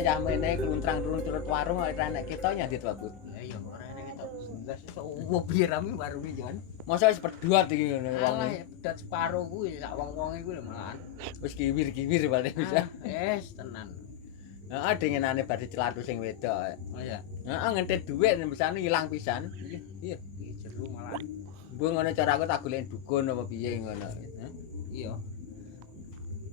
biasane cah mene kluntrang-kluntrut warung ora nek ketok nyadit Pak Bu. Lah iya ora enek ketok. Jelas iso piye rame warunge jangan. Masa wis pedhuat iki ngono wong. Alah pedat separo kuwi sak wong-wong iku lho malahan. Wis kiwir-kiwir paling bisa. Tenan. Heeh dengenane badhe celatu sing wedok. Oh iya. Heeh ngentit dhuwit misane ilang pisan. Iya. Iki jero malahan. Mbok ngono cara aku tak golek dukun apa piye ngono. Iya.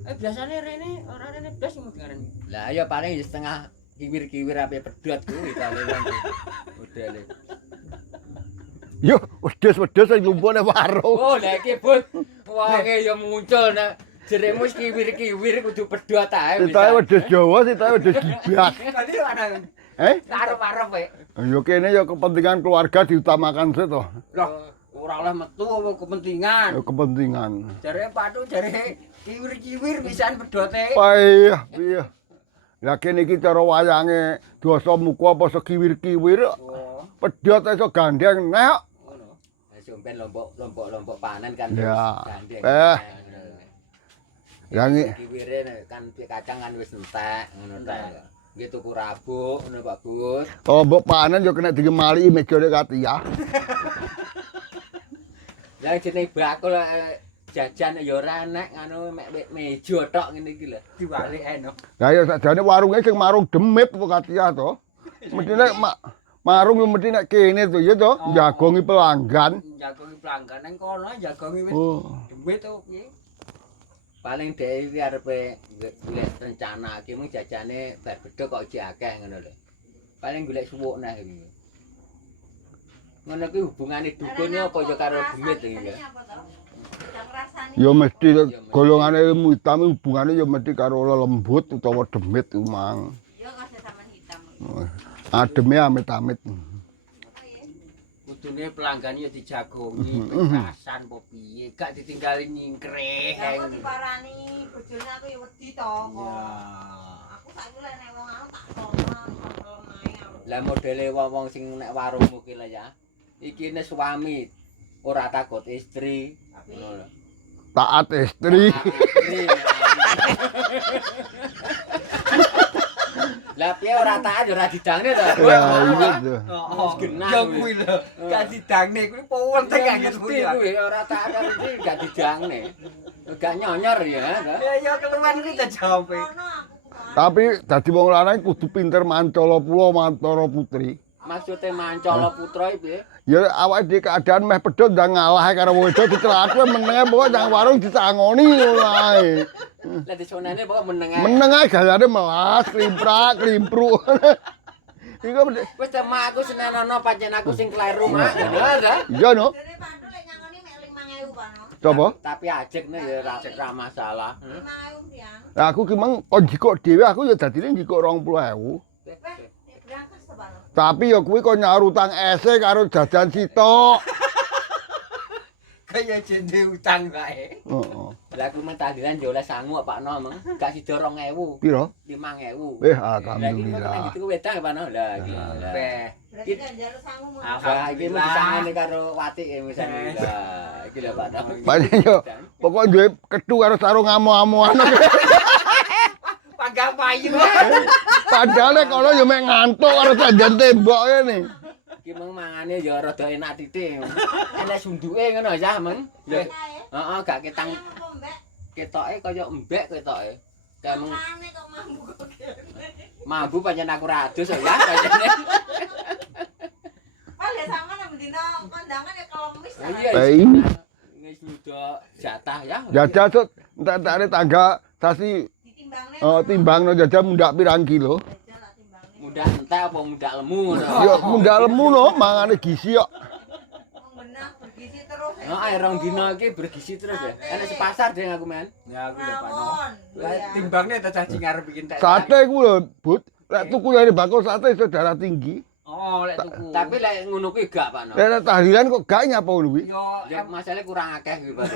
Biasane rene ora rene blas mung ngaran. Lah ya paling setengah kiwir-kiwir ape pedhot kuwi kalian. Modele. Yo, wedhus-wedhus sing lumpuk nang warung. Oh, lah iki Bud. Wah, ya muncul nek jeremu wis kiwir-kiwir kudu pedhot ae. Sitae wedhus Jawa, sitae wedhus Gibas. Kali ana. Arep-arep kowe. Yo kene yo kepentingan keluarga diutamakan sih toh. Loh, ora oleh metu apa kepentingan. Yo kepentingan. Jare Patu jare kiwir-kiwir pisan pedote. Iya. Lah kene iki cara wayange dosa muka apa sekiwir-kiwir. Pedhot iso gandeng nek. Ngono. Lah sampean lompok panen kan Ya. gandeng. Yang kiwire kan kacang kan wis entek ngono ta. Nggih tuku rabuk ngono Pak Gus. tombok panen yo kena digemali mejane katia. Lah jenenge bakul jajan ya ora enek ngono mek meja tok ngene iki lho. Diwalik eno. Lah ya sakjane warunge sing marung demit apa katia to. Mestine marung yo mesti nek kene to ya to, jagongi pelanggan. Jagongi pelanggan nang kono jagongi wis demit to piye. Paling dhek iki arepe golek rencana iki mung jajane bar bedhok kok iki akeh ngono lho. Paling golek suwuk neh iki. Ngono kuwi hubungane dukune apa ya karo demit iki ya. Ya mesti golongane ilmu hitam hubungane ya mesti karo lembut utawa demit ku mang. Ya kasih sampean hitam. Ademe amit-amit. Kudune pelanggan ya dijagongi, petasan apa piye, gak ditinggali nyingkreh. Aku diparani bojone aku ya wedi to kok. Ya. Aku saiki lek nek wong anu tak tolong ae. Lah modele wong-wong sing nek warungmu ki lho ya. Iki nek suami ora takut istri. Ngono lho. Taat istri. Lah piye ora taat ora didangne to. Ya iya tuh. Wis genah Ya kuwi lho, gak didangne kuwi penting anget kuwi. Kuwi ora taat karo iki gak didangne. Gak nyonyor ya. Ya keluwen kuwi ta jawabe. Tapi dadi wong lanang kudu pinter mancala pulo mantara putri. Maksude mancala putra iki piye? Ya awake dhewe keadaan meh pedhot ndang ngalah karo wong wedok dicelake menenge pokoke nang warung dicangoni ngono ae. Lah disonane pokoke meneng ae. Meneng ae gayane melas, klimprak, klimpruk. Iku Wis temak aku senenono pancen aku sing kleru mak. Ya. iya no. Dene Pandu lek nyangoni mek 5.000 pano. Coba. Tapi ajekne ya ora masalah. 5.000 pian. Lah aku ki mang kon jikok dhewe aku ya dadine jikok 20.000. Wes berangkas to pano. Tapi ya kuwi kok nyaur utang ese karo jajan sitok. Kaya jende utang wae. Heeh. Lah aku mung tahlilan ya oleh sangu Pak No meng. Gak sida 2.000. Piro? 5.000. Alhamdulillah. Iki wedang Pak No. Lah iki. Berarti kan njaluk sangu mun. Lah iki mung disangane karo watik ya misale. Lah iki lho Pak No. Paling yo pokok duwe kethu karo sarung amo-amoan. Panggang payu. Padahal kono yo mek ngantuk karo jajan tembok kene. Iki mung mangane ya rada enak titik. Enek sunduke ngono ya meng. Ya. Heeh gak ketang ketoke kaya embek ketoke. Kayak mung Mane kok mambu kok kene. mambu pancen aku ra adus ya pancene. Wale sama nang dina kondangan ya kelemis. Iya. Baik. Wis nyuda jatah ya. Jajah sut entek-entekane tangga sasi Ditimbangne. timbangno jajah mundak pirang kilo. Jajal lah timbangne. Mudah entek apa mudah lemu ngono. Ya mundak lemu no mangane gizi kok. Wong benah bergizi terus. Heeh, rong dina iki bergizi terus ya. Enek sepasar deh aku men. Ya aku lho Pak No. Mawon. Lah timbangne ta caci ngarep bikin tek. Sate ku lho, Bud. Lek tuku dari bakul sate iso darah tinggi. Oh, lek tuku. Tapi lek ngono kuwi gak Pak No. Lek tahlilan kok gak nyapa ngono kuwi. yo Ya masalahnya kurang akeh gitu Pak.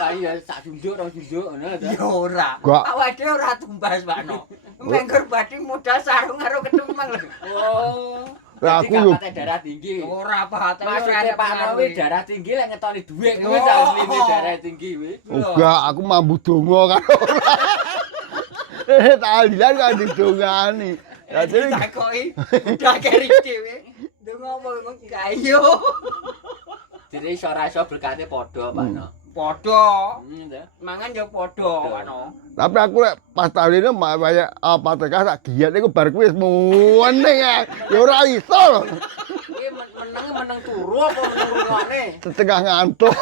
Paling ya sak junduk rong junduk ngono to. yo ora. Gak. Awake dhewe ora tumbas Pak No. Menggur badhe modal sarung karo ketumang lho. Oh. Lah Jadi aku gak lho. patek darah tinggi. Ora apa Maksudnya Pak No kuwi darah tinggi lek ngetoni dhuwit kuwi sak asline darah tinggi kuwi. Enggak, aku mambu donga karo. Tahlilan kan didongani. Jadi Dadi takoki udah keri dhewe. Ndonga apa gak ayo. Jadi iso ora iso berkate padha Pak No. Padha. Ya. Mangan yo padha, Pak No. tapi aku lek pas tahlilan mak kaya apa teka sak giat iku bar kuwi wis muwene ya. Ya ora iso lho. Iki meneng turu apa meneng rungokne? Setengah ngantuk.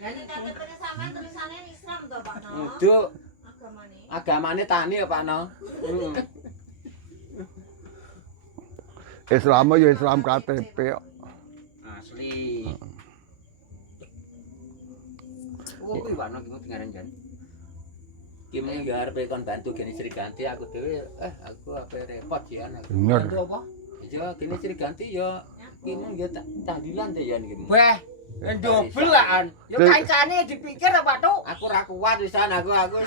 Jadi KTP-ne sampean tulisannya Islam toh, Pak No? Itu Agamane. agamane tani ya Pak No. Heeh. Islam ya Islam KTP kok. Asli. Oh, kuwi Pak No ki ngaran jan. Ki mung yo arep kon bantu gene Sri Ganti aku dhewe aku ape repot ya anak. Bener. Bantu apa? Ya gene Sri Ganti yo ki mung yo tahlilan teh ya iki. Weh, double kan. Yo kancane dipikir apa tuh? Aku ora kuat wisan aku anu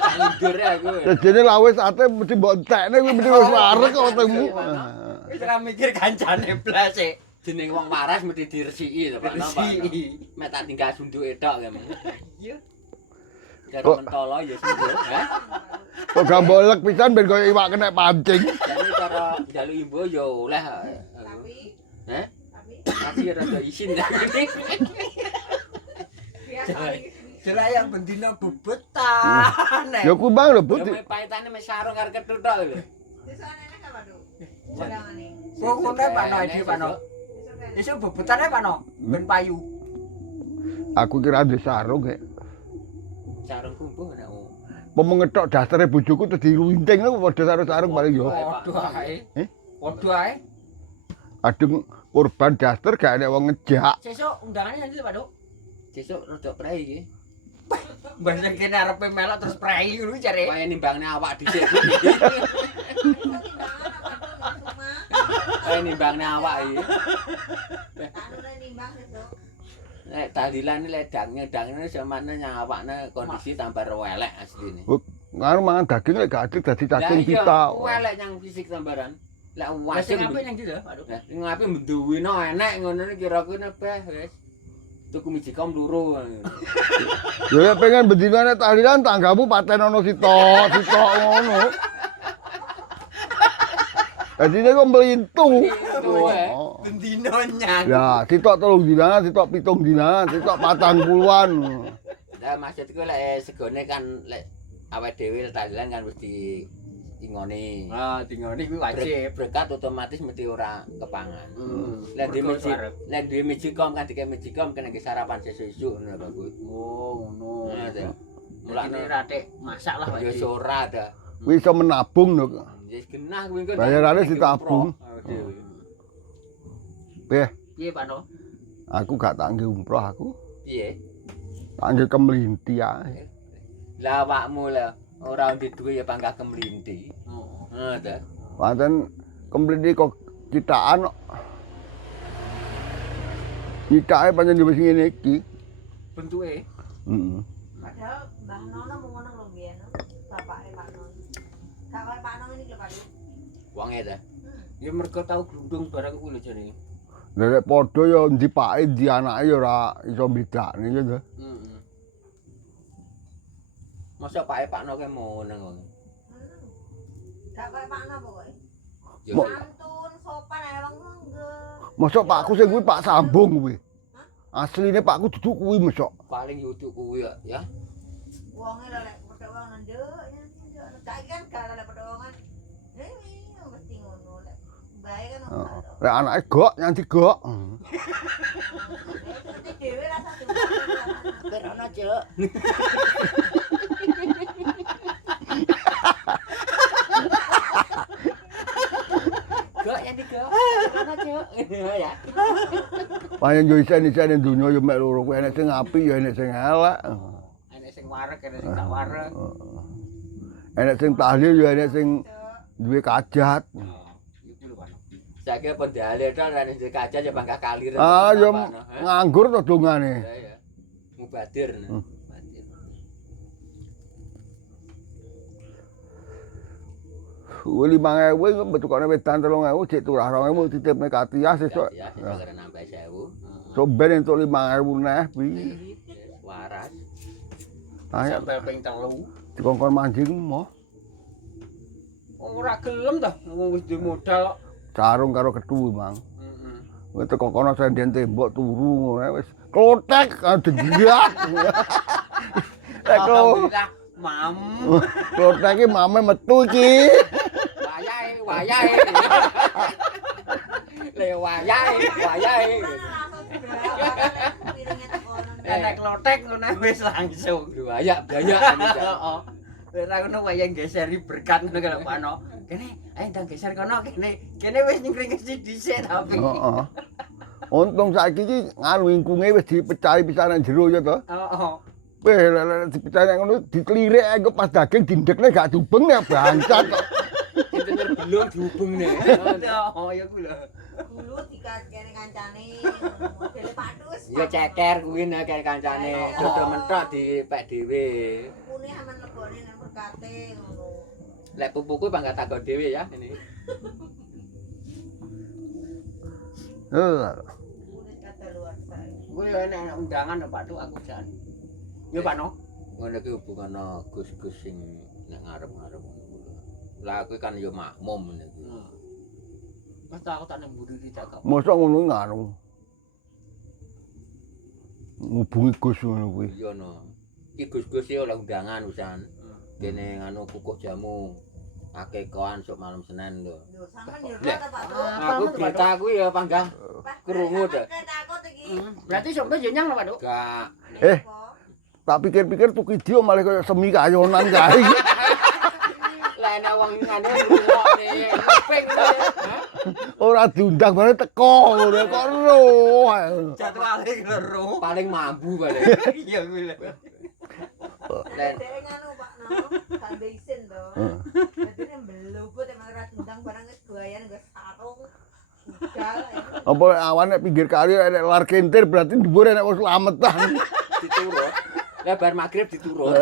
tak ngidur aku. Jadi lah wis ate mesti mbok entekne kuwi mesti wis warek kok temu. Wis ora mikir kancane blas e. Jeneng wong waras mesti diresiki to Pak No. Diresiki. Mek tak tinggal sunduke tok ya. Iya. Karo mentolo ya sunduk, ha. Kok gambolek pisan ben koyo iwak kena pancing. Jadi cara njaluk imbo ya oleh. Tapi Heh? tapi Masih rada isin. biasa Jelas yang bendina bebetan. Ya kuwi bang lho, Bu. Ya paitane mes sarung karo ketut tok lho. besok nenek apa tuh? Undangane. Pokoknya Pak No iki Pak No. Iso bebetane Pak No, ben payu. Aku kira duwe sarung kek. Sarung kumpuh nek. Pemengetok dasare bojoku terus dilunting lho padha sarung-sarung paling yo. Padha ae. Eh? Padha ae. Adung korban daster gak ada wong ngejak. Sesuk undangannya nanti Pak No. Sesuk rada prei iki. Mbah sing kene arepe melok terus prei ngono jare. Kaya nimbangne awak dhisik. Kaya nimbangne awak iki. Anu nimbang itu. Nek tahlilan lek dangnya samane nyang awakne kondisi tambah elek asline. Ngaruh mangan daging lek gak adil dadi cacing Lah iya, kita. elek nyang fisik sambaran. Lek Lah sing wasin apik nang ndi lho, Pak No? Lah sing apik menduwino enek ngono kira-kira beh wis. Tuku mijikom loro. Ya lek pengen bendinane tahlilan tanggamu paten ono sitok ngono. Jadi dia kok melintu. Oh. Bendino nyang. Ya, sitok 3 dinanan, sitok 7 dinanan, sitok 40-an. Lah maksudku lek segone kan lek awake dhewe tahlilan kan mesti ingoni. Ah, tingone kuwi wajib. Berkat otomatis mesti ora kepangan. Lek Betul, dhewe Pak. lek dhewe mejikom kan dikek mejikom kena sarapan sesuk ngono Pak Bu. Oh, ngono. Nah, itu. Mulane ratik masak lah Ya wajib. ora dah. Kuwi iso menabung lho. Ya genah kuwi kok. Bayarane ditabung. Beh, Piye Pak No? aku gak tak nggih umroh aku. Piye? Tak nggih kemlinti ae. Lah awakmu lah ora ndek duwe ya pangkah kemlinti. Oh. Heeh ta. Pancen kemlinti kok citakan kok. Citake pancen wis ngene iki. Bentuke. Heeh. Padahal Mbah Nono mau ngono lho biyen. Bapake Pak Nono. Gak kaya Pak Nono iki lho Pak. Wonge ta. Ya mergo tau glundung barang kuwi lho jane. Lah nek padha ya ndi pake ndi anake ya ora iso bedakne ya to. Heeh. Masa pake Pak No ke moneng wong. Gak kaya Pak Nono pokoke. Ya Mo- Santun, sopan ae wong enggak. Mosok pakku sing kuwi Pak Sambung kuwi. Asline pakku duduk kuwi mosok. paling YouTube kuwi ya. Wonge lho lek padha wong nduk, nduk. Saiki kan gak lek padha wongan. Ini mesti ngono lek. Bae kan ngono. Lek anake gok nyanti gok. Ngerti dhewe rasa dhewe. Berono, Cuk. Kok yang digok? Berono, Cuk. Ya. Pancen yo isen-isen donya yo mek loro kuwi enek sing apik ya enek sing elek. Enek sing wareg, enek sing gak wareg. Enek sing tahlil ya enek sing duwe kajat. Iku lho Pak No. Saiki apa dalil to ora nek kaca ya bangka kalir. Ah yo Apa, no? nganggur to dongane. Ya, ya. Mubadir. No. Mubadir. Wali 5.000 betukane wedan 3.000 cek turah 2.000 titipne Katiah sesuk. Ya, ya, nambah 1000. Coba entuk 5.000 neh kuwi. Waras. Ayo Sambal ping 3. dikongkon mancing mo. Ora gelem to, wong wis duwe modal kok. Sarung karo kethu, Mang. Heeh. Wis teko kono senden tembok turu ngono wis klotek dengyak. Alhamdulillah, mam. Klotek iki mame metu iki. Wayahe. Le wayahe. Enek lotek ngono wis langsung. Banyak. Heeh. Ora ngono wayang geseri berkat ngono kalau Pakno. Kene ayo ndang geser kono kene wis nyengkringesi dhisik tapi. Heeh. Untung saiki iki nganu ingkunge wis dipecahi pisan nang jero ya to. Heeh. Weh dipecahi nang ngono diklirik engko pas daging dindekne gak dubeng ya bangsat kok. Bener belum dihubungne. Oh ya kuwi lho. Dulu dikasih kancane modele padus. Ya ceker kuwi nek kancane dodo mentok dipek dhewe. Pune aman lebone nang berkate ngono. Lek pupuku bangga takon dhewe ya ini. Pune kata luar saya. Kuwi enek undangan Pak Tuk aku jan. Ya Pakno. Ngono ki hubungane Gus-gus sing nek ngarep-ngarep ngono kuwi. Lah kuwi kan ya makmum ngene iki. Pas aku tak nang mburi tidak kok. Mosok ngono nganu. Ngubungi Gus ngono kuwi. Iya no. Iki Gus-gus e oleh undangan wisan. Kene nganu kukuk jamu. Akekoan sok malam Senin lho. Lho sampean yo ta Pak Tuk. Aku berita kuwi ya panggang krungu to. Takut iki. Berarti sampe yo nyang lho Pak Tuk. Gak. Eh. Tak pikir-pikir tuh video malah kaya semi kayonan kae. Lah nek wong ngene ngrungokne kuping to. Ora diundang bare teko ngono kok roh. Jadwale loro. Paling mambu paling. Iya kuwi lho. Len Dek nganu Pak No, sampe isin to. Dadi mbelubut emang ora diundang barang wis goyan nggo sarung. Budal. Apa awan nek pinggir kali nek lar kentir berarti dhuwur nek wis slametan. diturut. Lah bar magrib diturut.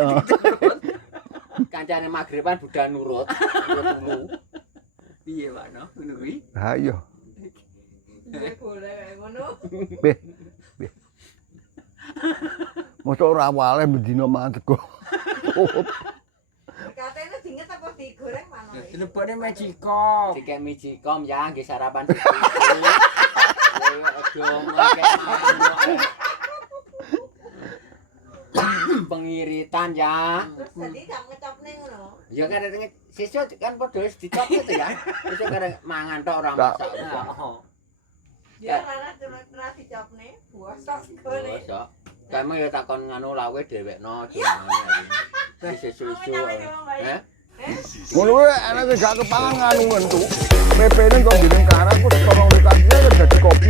Kancane magriban budal nurut. Tulu. Piye Pakno ngono kuwi? Ha iya. Duwe boleh kayak ngono. Beh. Mosok ora awale bendina mangan sego. Katanya dinget apa digoreng mana? Dilebone Magicom. Dikek mijikom ya nggih sarapan seperti aja ngekek pengiritan ya. Terus tadi gak ngecopne ngono. Ya kan sesuk kan padha wis dicop itu ya. Sesuk karek mangan tok ora masak. Heeh. Ya ora cuma dicopne, bosok gone. Bosok. Kamu ya takon nganu lawe dhewekno jane. Sesuk-sesuk. Eh? Ngono kuwi enak gak kepangan nganu entuk. PP-ne kok jeneng karang kok 2 litre dadi kopi.